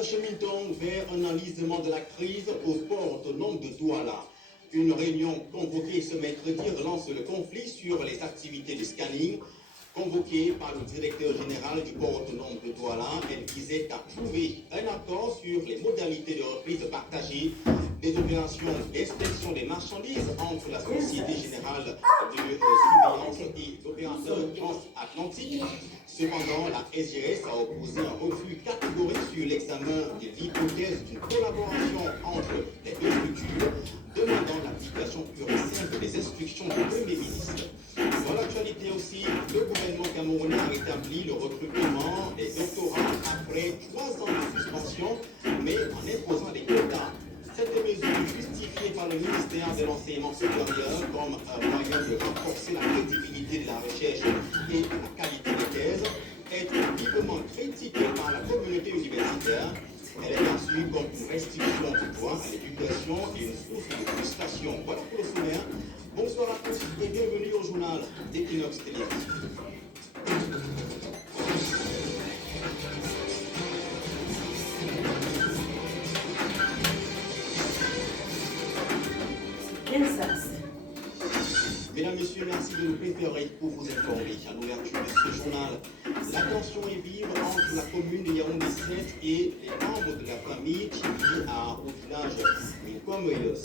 s'achemine-t-on vers un enlisement de la crise au port autonome de Douala. Une réunion convoquée ce mercredi relance le conflit sur les activités de scanning. Convoquée par le directeur général du port autonome de Douala, elle visait à trouver un accord sur les modalités de reprise partagée des opérations d'inspection des marchandises entre la Société Générale de Surveillance et l'opérateur transatlantique. Cependant, la SGS a opposé un refus catégorique sur l'examen de l'hypothèse d'une collaboration entre les deux structures, demandant l'application pure et simple des instructions du Premier ministre. Dans l'actualité aussi, le gouvernement camerounais a rétabli le recrutement des doctorants après 3 ans de suspension, mais en imposant des quotas. Cette mesure justifiée par le ministère de l'Enseignement supérieur comme un moyen de renforcer la crédibilité de la recherche et la qualité des thèses est vivement critiquée par la communauté universitaire. Elle est perçue comme une restriction du droit à l'éducation et une source de frustration. Voilà pour le sommaire. Bonsoir à tous et bienvenue au journal d'Equinox Télévision. Mesdames, Messieurs, merci de nous préférer pour vous informer. À l'ouverture de ce journal, la tension est vive entre la commune de Yaoundé 7 et les membres de la famille qui vit au village Milkomoyos.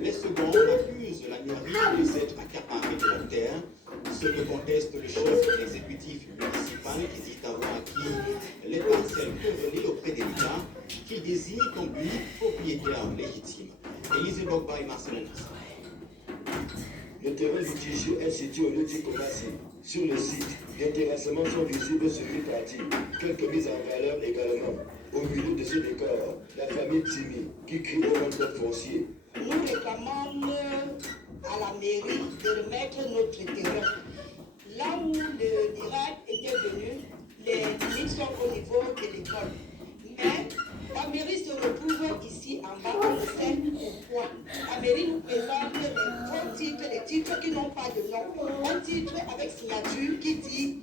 Les seconds accusent la mairie de s'être accaparée de la terre, ce que conteste le chef de l'exécutif municipal qui dit avoir acquis les parcelles convenues auprès de l'État qu'il désigne comme unique propriétaire légitime. Élisée Bogba et Marcelin. Le terrain litigieux est situé au lieu du Komassi. Sur le site, des terrassements sont visibles sur une partie, quelques mises en valeur également. Au milieu de ce décor, la famille Timi, qui crie au rentrée foncier. Nous réclamons à la mairie de remettre notre terrain. Là où le miracle était venu, les limites sont au niveau de l'école. Mais la mairie se retrouve ici en bas, on ne sait pourquoi. La mairie nous présente les faux titres, les titres qui n'ont pas de nom. Un titre avec signature qui dit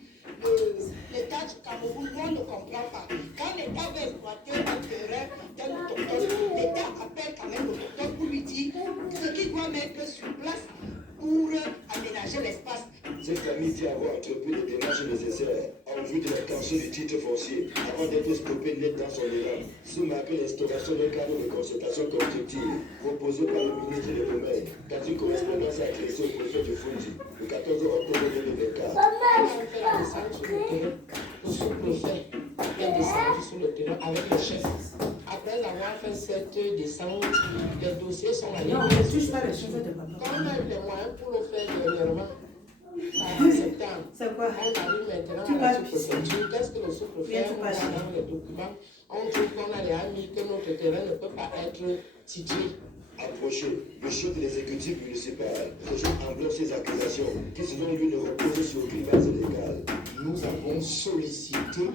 l'État du Cameroun, nous on ne comprend pas. Quand l'État veut exploiter un terrain d'un autochtone, l'État appelle quand même l'autochtone pour lui dire ce qu'il doit mettre sur place pour aménager l'espace. Cette famille dit avoir entrepris les démarches nécessaires en vue de l'obtention du titre foncier avant d'être stoppé net dans son élan, sous marqué l'instauration d'un cadre de concertation constructive proposé par le ministre de l'Économie dans une correspondance adressée au préfet de Fundi le 14 octobre 2024. Le sous-préfet est descendu sur le terrain avec le chef. Après avoir fait cette descente, les dossiers sont allés. Non, ne touche pas les cheveux de papa. Quand on a eu les moyens pour le faire dernièrement, en septembre, C'est quoi? on arrive maintenant à la sous-préfecture. Qu'est-ce que le sous-préfet a dans les documents? On trouve qu'on a les amis que notre terrain ne peut pas être titré. Approché, le chef de l'exécutif municipal rejette en bloc ces accusations qui, selon lui, ne reposent sur aucune base légale. Nous avons sollicité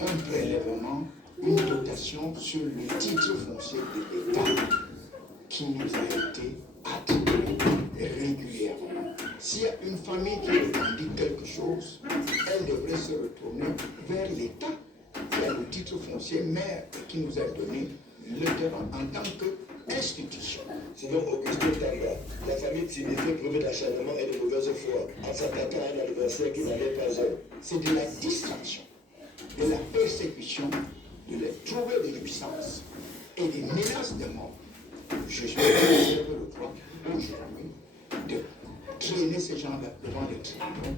un prélèvement, une dotation sur le titre foncier de l'État qui nous a été attribué régulièrement. S'il y a une famille qui revendique quelque chose, elle devrait se retourner vers l'État qui a le titre foncier maire et qui nous a donné le terrain en tant qu'institution. Selon Augustin Tanga, la famille Timi fait preuve d'acharnement et de mauvaise foi en s'attaquant à un adversaire qui n'avait pas un. C'est de la distraction, de la persécution, de les trouver des jouissances et des menaces de mort. Je suis réservé le droit aujourd'hui de traîner ces gens-là devant les tribunaux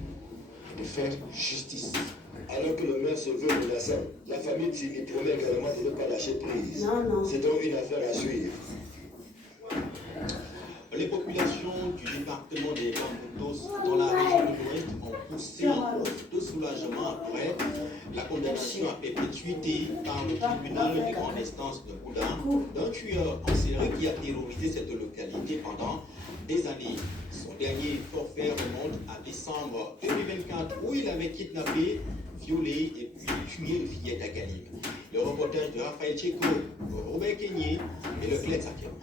et de faire justice. Alors que le maire se veut menaçant, la famille Timi promet également de ne pas lâcher prise. Non. C'est donc une affaire à suivre. Les populations du département des Bamboutos dans la région de l'Ouest ont poussé un coup de soulagement après la condamnation à perpétuité par le tribunal de grande instance de Bouddha d'un tueur en série qui a terrorisé cette localité pendant des années. Son dernier forfait remonte à décembre 2024 où il avait kidnappé, violé et puis tué le fillette à Galim. Le reportage de Raphaël Tcheko, Robert Kenyé et le Clé Sakiam.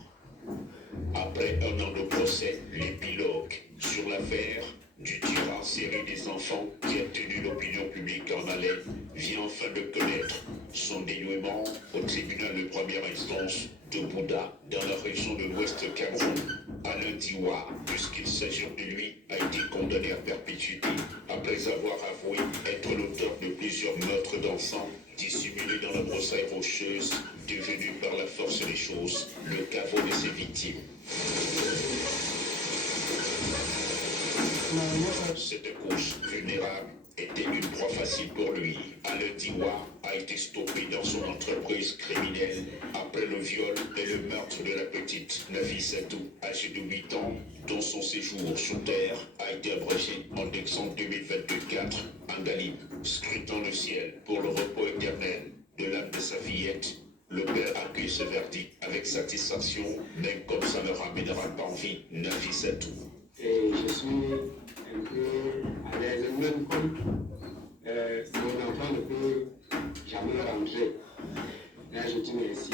Après un an de procès, l'épilogue sur l'affaire du tueur en série des enfants qui a tenu l'opinion publique en haleine vient enfin de connaître son dénouement au tribunal de première instance de Bouda, dans la région de l'Ouest Cameroun. Alain Diwa, puisqu'il s'agit de lui, a été condamné à perpétuité après avoir avoué être l'auteur de plusieurs meurtres d'enfants dissimulés dans la broussaille rocheuse, devenue par la force des choses le caveau de ses victimes. Cette couche vulnérable était une proie facile pour lui. Alain Diwa a été stoppé dans son entreprise criminelle après le viol et le meurtre de la petite Nafissatou, âgée de 8 ans, dont son séjour sous terre a été abrégé en décembre 2024 en Galib, scrutant le ciel pour le repos éternel de l'âme de sa fillette. Le père accueille ce verdict avec satisfaction, même comme ça ne ramènera pas en vie Nafissatou. Et je suis un peu à l'aise, même comme mon enfant ne peut jamais rentrer. Là, je dis merci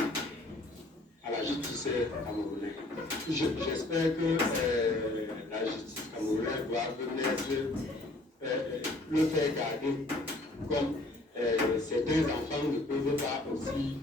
à la justice camerounaise. J'espère que la justice camerounaise doit mettre le faire garder comme certains enfants ne peuvent pas aussi,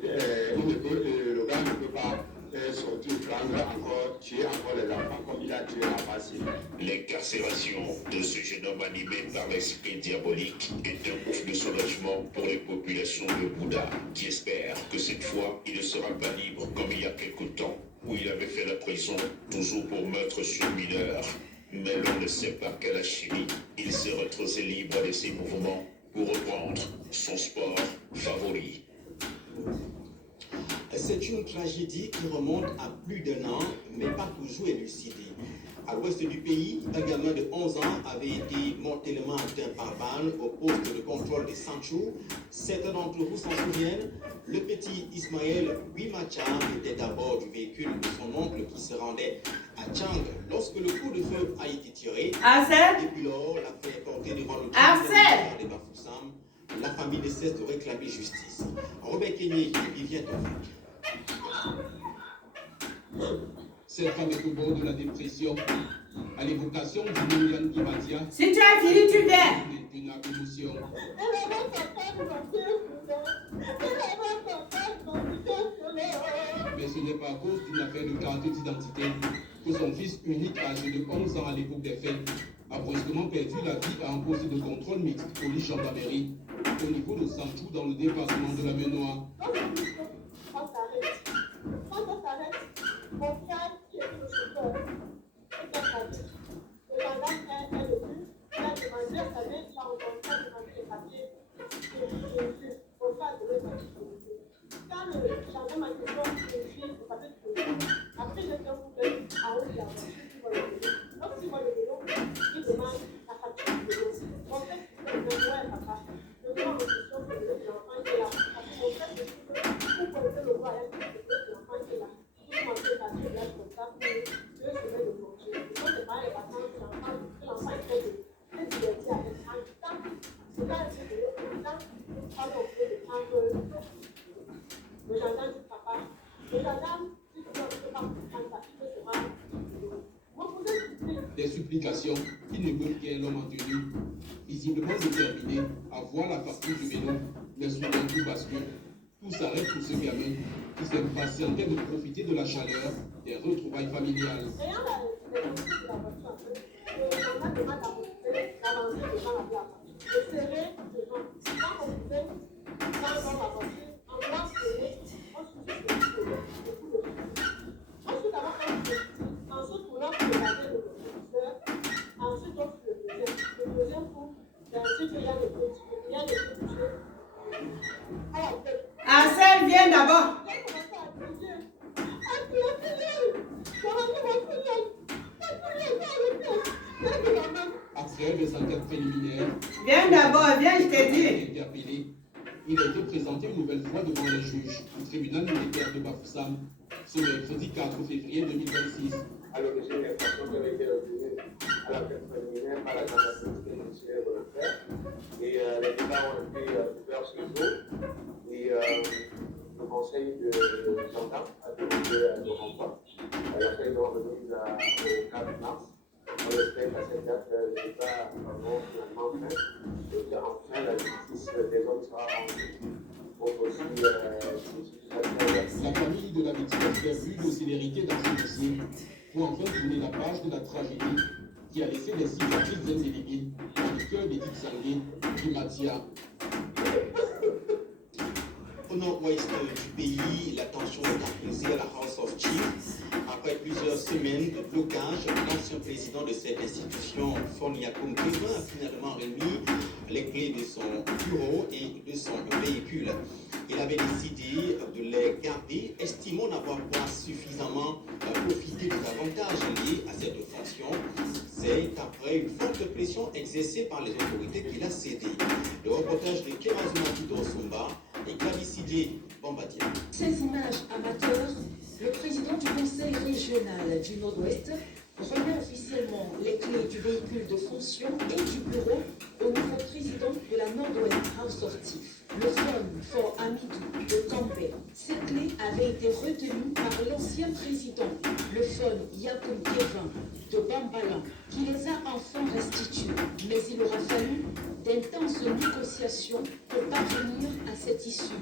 le gars ne peut pas sortir, prendre encore, tuer encore les enfants comme il a tué la passée. L'incarcération de ce jeune homme animé par l'esprit diabolique est un ouf de soulagement pour les populations de Bouda, qui espèrent que cette fois, il ne sera pas libre comme il y a quelque temps, où il avait fait la prison, toujours pour meurtre sur mineur. Mais l'on ne sait pas quelle alchimie il s'est retrouvé libre de ses mouvements pour reprendre son sport favori. C'est une tragédie qui remonte à plus d'1 an, mais pas toujours élucidée. À l'ouest du pays, un gamin de 11 ans avait été mortellement atteint par balle au poste de contrôle de Sanchou. Certains d'entre vous s'en souviennent. Le petit Ismaël Wimacha était à bord du véhicule de son oncle qui se rendait à Tchang lorsque le coup de feu a été tiré. Depuis lors, l'affaire est portée devant le tribunal de Bafoussam. La famille ne cesse de réclamer justice. Robert Kenyé, Vivien Tofik. Cette femme est au bord de la dépression. À l'évocation du Moulan Kibatia. Si tu as fini, tu viens. Une émotion. Mais ce n'est pas à cause d'une affaire de carte d'identité que son fils unique, âgé de 11 ans à l'époque des faits, a brusquement perdu la vie à un poste de contrôle mixte police-gendarmerie au niveau de Sanchou dans le département de la Ménois. Mon frère, qui était le chauffeur, était cadet. Le gendarme est venu, il a demandé, vous savez, il a rencontré, demandé les papiers. Mon frère devait partir de l'autre. Quand le gendarme a dit non, vérifier les papiers de l'autre, après il était ouvert en haut de la voiture, il voit le vélo. Lorsqu'il voit le vélo, il demande la facture du vélo. Mon frère dit, ouais, papa, le vélo en question, c'est le vélo de l'enfant qui est là. Parce que mon frère me dit, vous pouvez le voir avec le vélo de l'enfant qui est là. Des supplications qui ne peuvent guère l'homme entenu, visiblement déterminé à voir la facture du vélo, mais soudain tout bascule. Tout s'arrête pour ce gamin qui s'impatientait de profiter de la chaleur des retrouvailles familiales. Ansel, viens d'abord. Après des enquêtes préliminaires, viens d'abord, viens, je t'ai dit. Interpellé, il a été présenté une nouvelle fois devant les juges du tribunal militaire de Bafoussam ce mercredi 4 février 2026. À l'origine, les personnes avaient été retenues à l'enquête préliminaire par la gendarmerie pénitentiaire volontaire. Et les débats ont été ouverts ce jour. Et le conseil de gendarme a demandé à le renvoi. La feuille de remise au 4 mars. On espère qu'à cette date, l'État auront finalement fait et qu'enfin la justice des hommes sera rendue. La famille de la victime espère plus de célérité dans ce dossier pour enfin tourner la page de la tragédie qui a laissé des cicatrices indélébiles dans le cœur des Titsangé du Matia. Au nord-ouest du pays, la tension est appaisée à la House of Chiefs. Après plusieurs semaines de blocage, l'ancien président de cette institution, Fon Yakoum Keva, a finalement remis les clés de son bureau et de son véhicule. Il avait décidé de les garder, estimant n'avoir pas suffisamment profité des avantages liés à cette fonction. C'est après une forte pression exercée par les autorités qu'il a cédé. Le reportage de Kerazuma Kidosumba et Clavicidé Bombadia. Ces images amateurs, le président du conseil régional du Nord-Ouest remet officiellement les clés du véhicule de fonction et du bureau au nouveau président de la Nord-Ouest House of Chiefs, le Fon for Amidou de També. Ces clés avaient été retenues par l'ancien président, le Fon Yakoum Kevin de Bambalan, qui les a enfin restituées. Mais il aura fallu d'intenses négociations pour parvenir à cette issue.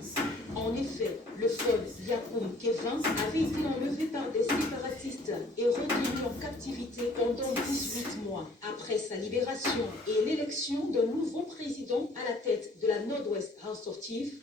En effet, le Fon Yakoum Kevin avait été enlevé par des séparatistes et retenu en captivité pendant 18 mois. Après sa libération et l'élection d'un nouveau président à la tête de la Nord-Ouest House of Chiefs,